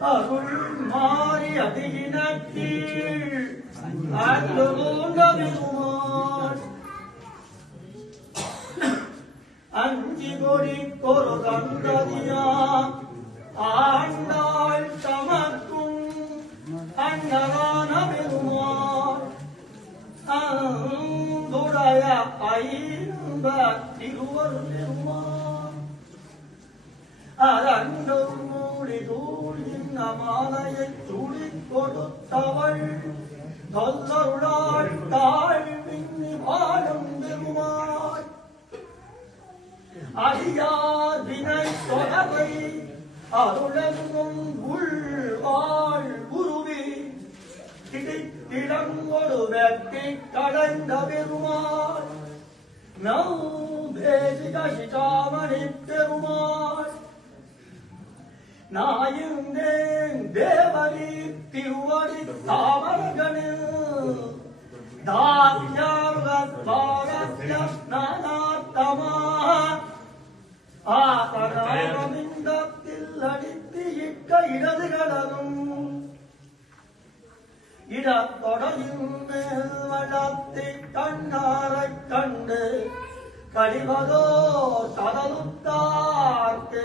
அருள் மாறி அதிகினக்கீழ் அன்புகூர்ந்த பெருமாள் அஞ்சி கொடிக்கொரு தந்ததியாம் ஆண்டாள் தமக்கும் அன்னதான பெருமாள் அன்புடைய ஐம்ப திருவர் பெருமாள் அரண்டொரு மூடி தூளின் அமாலையைச் சுடிக் கொடுத்தவள் தொல்லருளாள் தாழ்வின்னி வாழும் பெருமாள் அடியார் வினை தொடரை அருளெங்கும் உள்வாழ் குருவி திடங்கொடு வெட்டி கடந்த பெருமாள் நௌபேசிகாமணி பெருமாள் நாயுந்தேன் தேவரி திருவடி தாமரகனில் தாத்யாருகத்வாரத்யஸ்நானாத்தமா ஆதராமிந்தத்தில் அடித்து இட்ட இடது கடலும் இடத்தொடையும் மேல் வளர்த்தி கண்ணாரைக் கண்டு கழிவதோ கடலுத்தார்க்கு